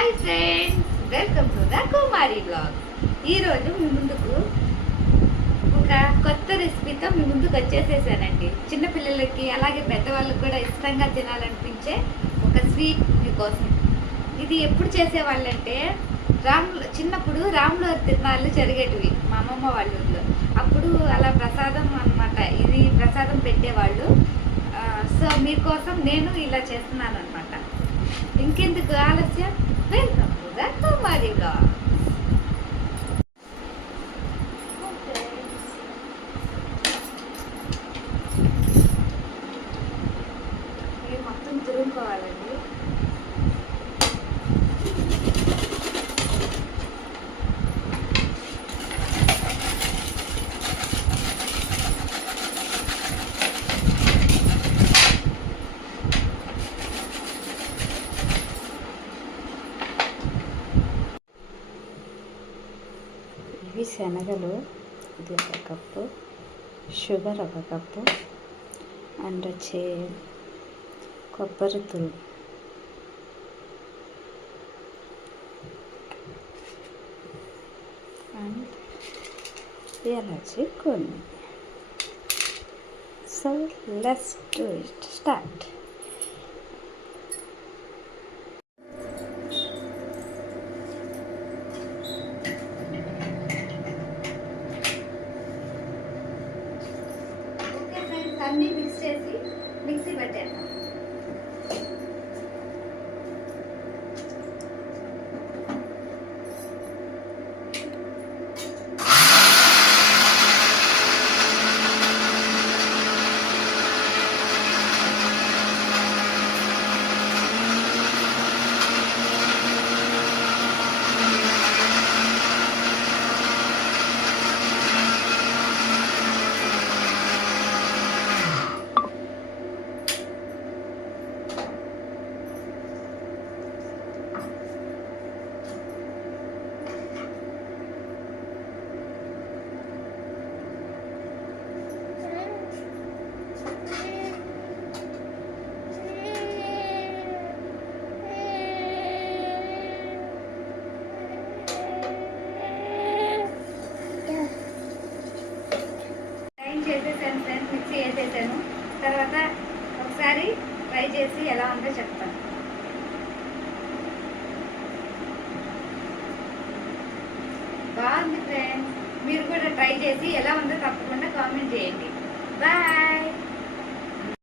Hi friends, welcome to the కుమారి బ్లాగ్. ఈరోజు మీ ముందుకు ఒక కొత్త రెసిపీతో మీ ముందుకు వచ్చేసేసానండి. చిన్నపిల్లలకి అలాగే పెద్దవాళ్ళకి కూడా ఇష్టంగా తినాలనిపించే ఒక స్వీట్ మీకోసం. ఇది ఎప్పుడు చేసేవాళ్ళంటే చిన్నప్పుడు రాములవారి తిరునాళ్ళు జరిగేటివి మా అమ్మమ్మ వాళ్ళ ఊళ్ళో. అప్పుడు అలా ప్రసాదం అన్నమాట, ఇది ప్రసాదం పెట్టేవాళ్ళు. సో మీకోసం నేను ఇలా చేస్తున్నాను అనమాట. ఇంకెందుకు ఆలస్యం, వెల్కమ్ టు ద కుమారి బ్లాగ్. ఇవి మొత్తం తురుముకోవాలండి. ఇవి శనగలు, ఇది ఒక కప్పు, షుగర్ ఒక కప్పు, అండ్ వచ్చే కొబ్బరి తురుము, అండ్ ఎలాచి కొన్ని. So let's do it, start. అన్నీ మిక్స్ చేసి మిక్సీ పెట్టేద్దాం. చేసేసాను ఫ్రెండ్స్, మిక్సీ వేసేసాను. తర్వాత ఒకసారి ట్రై చేసి ఎలా ఉందో చెప్తాను. బాగుంది ఫ్రెండ్స్, మీరు కూడా ట్రై చేసి ఎలా ఉందో తప్పకుండా కామెంట్ చేయండి. బాయ్.